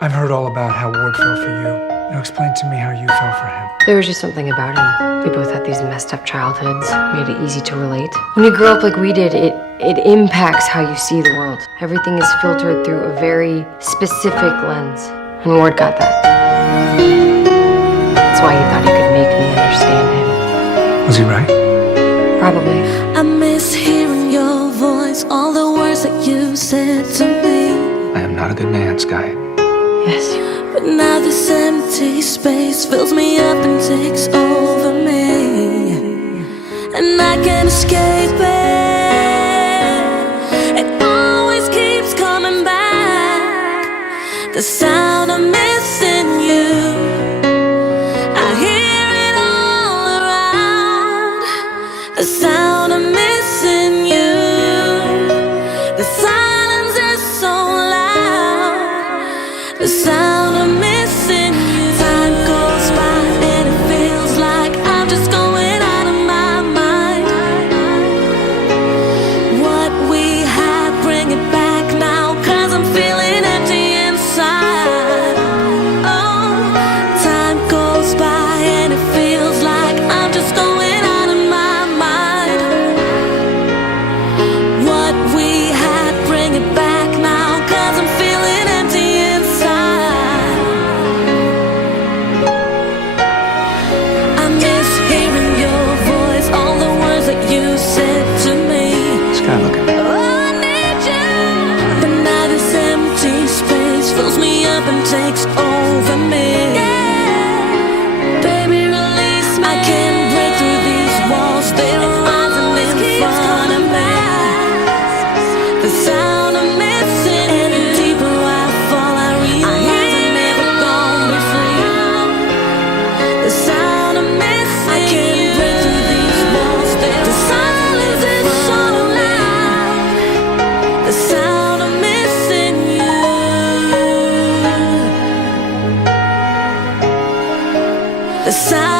I've heard all about how Ward fell for you. Now explain to me how you fell for him. There was just something about him. We both had these messed up childhoods, made it easy to relate. When you grow up like we did, it impacts how you see the world. Everything is filtered through a very specific lens. And Ward got that. That's why he thought he could make me understand him. Was he right? Probably. I miss hearing your voice, all the words that you said to me. I am not a good man, Skye. Yes. But now this empty space fills me up and takes over me, and I can't escape it. It always keeps coming back. The sound of missing you. I hear it all around. The sound of missing you. The silence is so loud. The sound of missing you. Time goes by and it feels like I'm just going out of my mind. What we had, bring it back now, 'cause I'm feeling empty inside. Oh, time goes by and it feels like I'm just going out of my mind. What we had, bring it back now, 'cause I'm feeling empty inside. I miss hearing your voice, all the words that you said to me. Skye, look at me. Oh, I need you. But now this empty space fills me up and takes over me. Baby, release me. I can't break through these walls. They're rising in front of me. The sound of missing you. And the deeper I fall, I realize I'm never gonna be free. The sound of missing I can't break through these walls. The silence is so loud. The sound of missing you. The sound